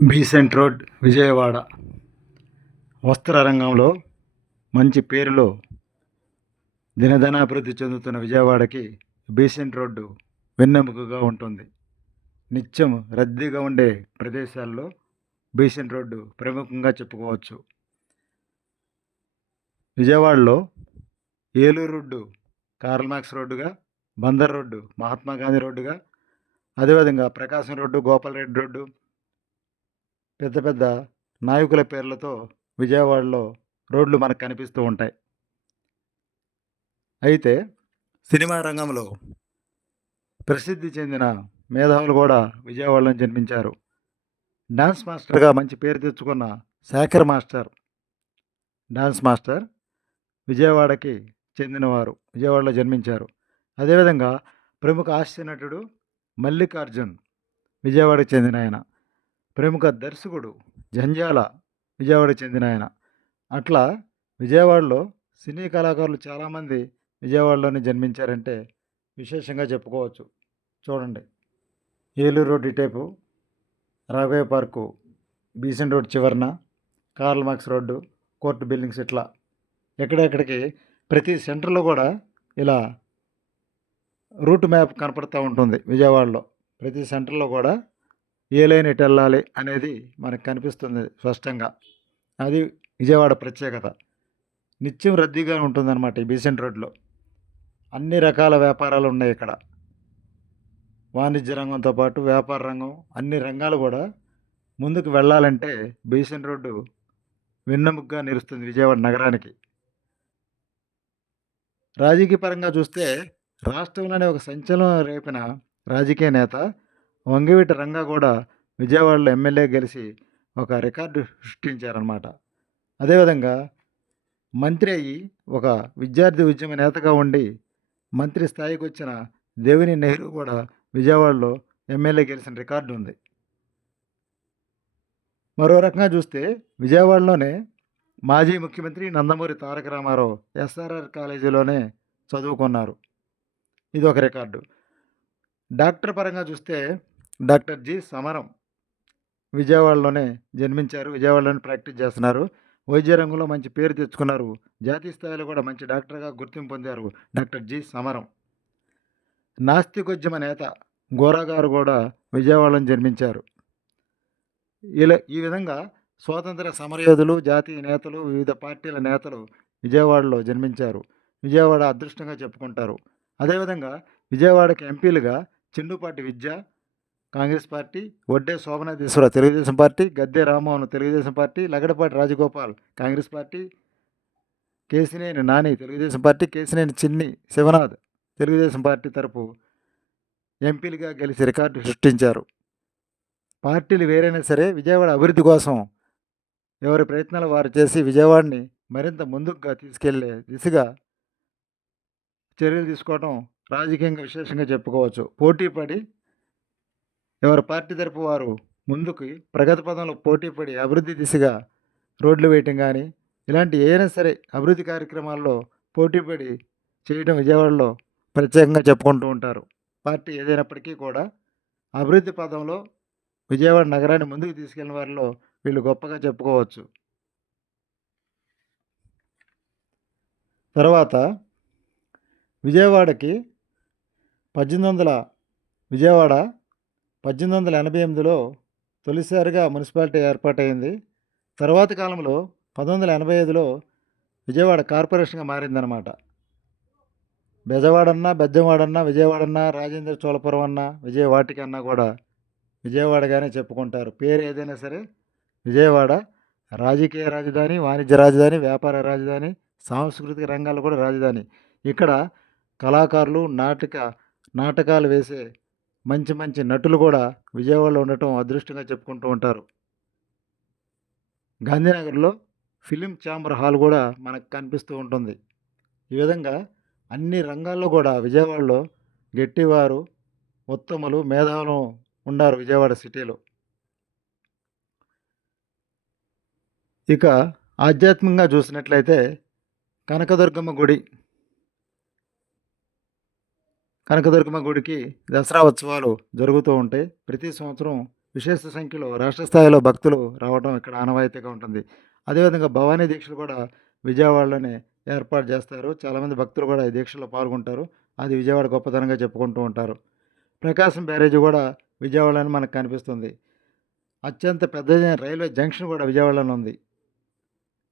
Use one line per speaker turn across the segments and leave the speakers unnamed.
Besant road Vijayawada. వస్త్ర రంగంలో మంచి పేరులో దినదనాభివృద్ధి చెందుతున్న విజయవాడకి బీసెంట్ రోడ్డు వెన్నెముకగా ఉంటుంది. నిత్యం రద్దీగా ఉండే ప్రదేశాల్లో బీసెంట్ రోడ్డు ప్రముఖంగా చెప్పుకోవచ్చు. విజయవాడలో ఏలూరు రోడ్డు కార్ల్ రోడ్డుగా బందర్ రోడ్డు మహాత్మా గాంధీ రోడ్డుగా అదేవిధంగా ప్రకాశం రోడ్డు గోపాల్ రెడ్డి రోడ్డు పెద్ద పెద్ద నాయకుల పేర్లతో విజయవాడలో రోడ్లు మనకు కనిపిస్తూ ఉంటాయి. అయితే సినిమా రంగంలో ప్రసిద్ధి చెందిన మేధావులు కూడా విజయవాడలో జన్మించారు. డాన్స్ మాస్టర్గా మంచి పేరు తెచ్చుకున్న శాఖర్ మాస్టర్. డాన్స్ మాస్టర్ విజయవాడకి చెందినవారు విజయవాడలో జన్మించారు. అదేవిధంగా ప్రముఖ హాస్య నటుడు మల్లికార్జున్ విజయవాడకు చెందిన ఆయన. ప్రముఖ దర్శకుడు జంజాల విజయవాడకు చెందిన ఆయన. అట్లా విజయవాడలో సినీ కళాకారులు చాలామంది విజయవాడలోనే జన్మించారంటే విశేషంగా చెప్పుకోవచ్చు. చూడండి. ఏలూరు రోడ్ ఇటేపు రాఘవయ్య పార్కు బీసెంట్ రోడ్ చివరన Karl Marx road court buildings ఇట్లా. ఎక్కడెక్కడికి ప్రతి సెంటర్లో కూడా ఇలా రూట్ మ్యాప్ కనపడుతూ ఉంటుంది విజయవాడలో. ప్రతి సెంటర్లో కూడా ఏ లైన్ ఎటు వెళ్ళాలి అనేది మనకు కనిపిస్తుంది స్పష్టంగా. అది విజయవాడ ప్రత్యేకత. నిత్యం రద్దీగా ఉంటుందన్నమాట ఈ బీసెంట్ రోడ్లో. అన్ని రకాల వ్యాపారాలు ఉన్నాయి ఇక్కడ. వాణిజ్య రంగంతో పాటు వ్యాపార రంగం అన్ని రంగాలు కూడా ముందుకు వెళ్ళాలంటే బీసెంట్ రోడ్డు విన్నముగ్గా నిలుస్తుంది విజయవాడ నగరానికి. రాజకీయ పరంగా చూస్తే రాష్ట్రంలోనే ఒక సంచలనం రేపిన రాజకీయ నేత వంగివీటి రంగా కూడా విజయవాడలో ఎమ్మెల్యే గెలిచి ఒక రికార్డు సృష్టించారనమాట అదేవిధంగా మంత్రి అయ్యి ఒక విద్యార్థి ఉద్యమ నేతగా ఉండి మంత్రి స్థాయికి వచ్చిన దేవిని నెహ్రూ కూడా విజయవాడలో ఎమ్మెల్యే గెలిచిన రికార్డు ఉంది. మరో రకంగా చూస్తే విజయవాడలోనే మాజీ ముఖ్యమంత్రి నందమూరి తారక రామారావు ఎస్ఆర్ఆర్ కాలేజీలోనే చదువుకున్నారు. ఇది ఒక రికార్డు. డాక్టర్ పరంగా చూస్తే డాక్టర్ జి. సమరం విజయవాడలోనే జన్మించారు. విజయవాడలోనే ప్రాక్టీస్ చేస్తున్నారు. వైద్య రంగంలో మంచి పేరు తెచ్చుకున్నారు. జాతీయ స్థాయిలో కూడా మంచి డాక్టర్గా గుర్తింపు పొందారు డాక్టర్ జి. సమరం. నాస్తికోద్యమ నేత గోరా గారు కూడా విజయవాడలో జన్మించారు. ఇలా ఈ విధంగా స్వాతంత్ర సమరయోధులు జాతీయ నేతలు వివిధ పార్టీల నేతలు విజయవాడలో జన్మించారు. విజయవాడ అదృష్టంగా చెప్పుకుంటారు. అదేవిధంగా విజయవాడకి ఎంపీలుగా Chennupati Vidya Congress party Vadde Sobhanadreeswara Telugu Desam party Gadde Rammohan Telugu Desam party Lagadapati Rajagopal Congress party Kesineni Nani Telugu Desam party Kesineni Chinni Sivanath Telugu Desam party తరపు ఎంపీలుగా గెలిచి రికార్డు సృష్టించారు. పార్టీలు వేరైనా సరే విజయవాడ అభివృద్ధి కోసం ఎవరి ప్రయత్నాలు వారు చేసి విజయవాడని మరింత ముందుగా తీసుకెళ్ళే దిశగా చర్యలు తీసుకోవడం రాజకీయంగా విశేషంగా చెప్పుకోవచ్చు. పోటీపడి ఎవరి పార్టీ తరపు వారు ముందుకు ప్రగతి పదంలో పోటీపడి అభివృద్ధి దిశగా రోడ్లు వేయటం కానీ ఇలాంటి ఏదైనా సరే అభివృద్ధి కార్యక్రమాల్లో పోటీపడి చేయడం విజయవాడలో ప్రత్యేకంగా చెప్పుకుంటూ ఉంటారు. పార్టీ ఏదైనప్పటికీ కూడా అభివృద్ధి పదంలో విజయవాడ నగరాన్ని ముందుకు తీసుకెళ్ళిన వారిలో వీళ్ళు గొప్పగా చెప్పుకోవచ్చు. తర్వాత విజయవాడకి పద్దెనిమిది వందల విజయవాడ పద్దెనిమిది వందల ఎనభై ఎనిమిదిలో తొలిసారిగా మున్సిపాలిటీ ఏర్పాటైంది తర్వాత కాలంలో పంతొమ్మిది వందల ఎనభై ఐదులో విజయవాడ కార్పొరేషన్గా మారిందనమాట బెజవాడన్నా బెజ్జవాడన్నా విజయవాడన్నా రాజేంద్ర చోళపురం అన్నా విజయవాటికి అన్నా కూడా విజయవాడగానే చెప్పుకుంటారు. పేరు ఏదైనా సరే విజయవాడ. రాజకీయ రాజధాని వాణిజ్య రాజధాని వ్యాపార రాజధాని సాంస్కృతిక రంగాలు కూడా రాజధాని. ఇక్కడ కళాకారులు నాటక నాటకాలు వేసే మంచి మంచి నటులు కూడా విజయవాడలో ఉండటం అదృష్టంగా చెప్పుకుంటూ ఉంటారు. గాంధీనగర్లో ఫిలిం ఛాంబర్ హాల్ కూడా మనకు కనిపిస్తూ ఉంటుంది. ఈ విధంగా అన్ని రంగాల్లో కూడా విజయవాడలో గట్టివారు ఉత్తములు మేధావులు ఉన్నారు విజయవాడ సిటీలో. ఇక ఆధ్యాత్మికంగా చూసినట్లయితే కనకదుర్గమ్మ గుడి కనకదుర్గమ్మ గుడికి దసరా ఉత్సవాలు జరుగుతూ ఉంటాయి ప్రతి సంవత్సరం విశేష సంఖ్యలో రాష్ట్ర స్థాయిలో భక్తులు రావడం ఇక్కడ ఆనవాయితీగా ఉంటుంది. అదేవిధంగా భవానీ దీక్షలు కూడా విజయవాడలోనే ఏర్పాటు చేస్తారు. చాలామంది భక్తులు కూడా ఈ దీక్షలో పాల్గొంటారు. అది విజయవాడ గొప్పతనంగా చెప్పుకుంటూ ఉంటారు. ప్రకాశం బ్యారేజ్ కూడా విజయవాడలోనే మనకు కనిపిస్తుంది. అత్యంత పెద్దదైన రైల్వే జంక్షన్ కూడా విజయవాడలోనే ఉంది.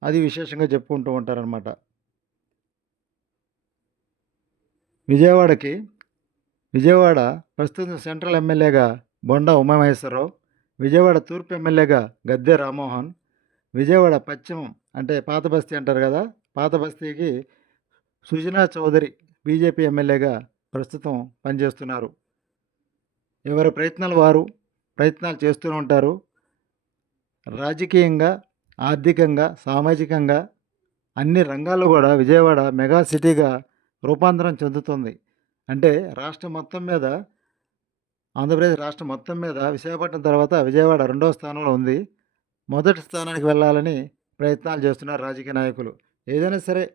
అది విశేషంగా చెప్పుకుంటూ ఉంటారనమాట విజయవాడకి విజయవాడ ప్రస్తుతం సెంట్రల్ ఎమ్మెల్యేగా బొండా ఉమామహేశ్వరరావు విజయవాడ తూర్పు ఎమ్మెల్యేగా గద్దె రామ్మోహన్ విజయవాడ పశ్చిమం అంటే పాత బస్తీ అంటారు కదా పాత బస్తీకి సుజనా చౌదరి బీజేపీ ఎమ్మెల్యేగా ప్రస్తుతం పనిచేస్తున్నారు. ఎవరి ప్రయత్నాలు వారు? ప్రయత్నాలు చేస్తూనే ఉంటారు. రాజకీయంగా ఆర్థికంగా సామాజికంగా అన్ని రంగాల్లో కూడా విజయవాడ మెగా సిటీగా రూపాంతరం చెందుతుంది. అంటే రాష్ట్రం మొత్తం మీద ఆంధ్రప్రదేశ్ రాష్ట్రం మొత్తం మీద విశాఖపట్నం తర్వాత విజయవాడ రెండవ స్థానంలో ఉంది. మొదటి స్థానానికి వెళ్ళాలని ప్రయత్నాలు చేస్తున్నారు రాజకీయ నాయకులు. ఏదైనా సరే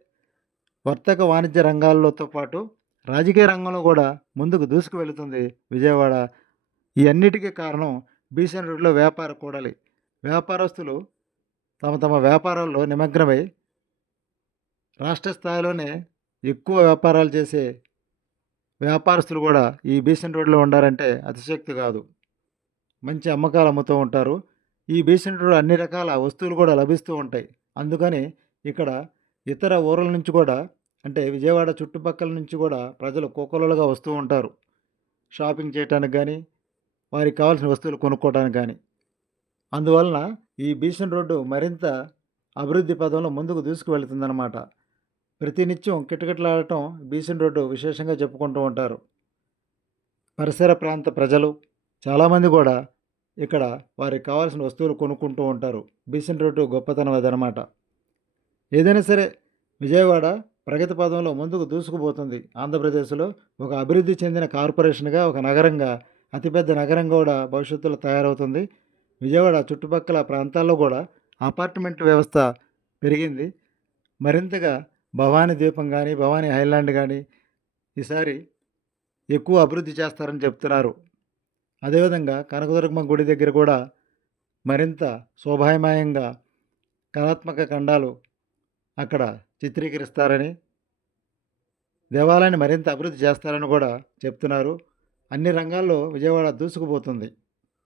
వర్తక వాణిజ్య రంగాల్లోతో పాటు రాజకీయ రంగంలో కూడా ముందుకు దూసుకు వెళుతుంది విజయవాడ. ఈ అన్నిటికీ కారణం బీసెన్ రోడ్లో వ్యాపార కూడలి. వ్యాపారస్తులు తమ తమ వ్యాపారాల్లో నిమగ్నమై రాష్ట్ర స్థాయిలోనే ఎక్కువ వ్యాపారాలు చేసే వ్యాపారస్తులు కూడా ఈ బీసెంట్ రోడ్లో ఉండారంటే అతిశక్తి కాదు. మంచి అమ్మకాలు అమ్ముతూ ఉంటారు. ఈ బీసెంట్ రోడ్ అన్ని రకాల వస్తువులు కూడా లభిస్తూ ఉంటాయి. అందుకని ఇక్కడ ఇతర ఊర్ల నుంచి కూడా అంటే విజయవాడ చుట్టుపక్కల నుంచి కూడా ప్రజలు కోకొలలుగా వస్తూ ఉంటారు. షాపింగ్ చేయడానికి కానీ వారికి కావాల్సిన వస్తువులు కొనుక్కోవడానికి కానీ అందువలన ఈ బీసెంట్ రోడ్డు మరింత అభివృద్ధి పదంలో ముందుకు దూసుకువెళ్తుందన్నమాట. ప్రతినిత్యం కిటకిటలాడటం బీసెన్ రోడ్డు విశేషంగా చెప్పుకుంటూ ఉంటారు. పరిసర ప్రాంత ప్రజలు చాలామంది కూడా ఇక్కడ వారికి కావాల్సిన వస్తువులు కొనుక్కుంటూ ఉంటారు. బీసెన్ రోడ్డు గొప్పతనం అదనమాట. ఏదైనా సరే విజయవాడ ప్రగతి పదంలో ముందుకు దూసుకుపోతుంది. ఆంధ్రప్రదేశ్లో ఒక అభివృద్ధి చెందిన కార్పొరేషన్గా ఒక నగరంగా అతిపెద్ద నగరం కూడా భవిష్యత్తులో తయారవుతుంది. విజయవాడ చుట్టుపక్కల ప్రాంతాల్లో కూడా అపార్ట్మెంట్ వ్యవస్థ పెరిగింది. మరింతగా భవానీ ద్వీపం కానీ భవానీ హైలాండ్ కానీ ఈసారి ఎక్కువ అభివృద్ధి చేస్తారని చెప్తున్నారు. అదేవిధంగా కనకదుర్గమ్మ గుడి దగ్గర కూడా మరింత శోభాయమాయంగా కళాత్మక ఖండాలు అక్కడ చిత్రీకరిస్తారని దేవాలయాన్ని మరింత అభివృద్ధి చేస్తారని కూడా చెప్తున్నారు. అన్ని రంగాల్లో విజయవాడ దూసుకుపోతుంది.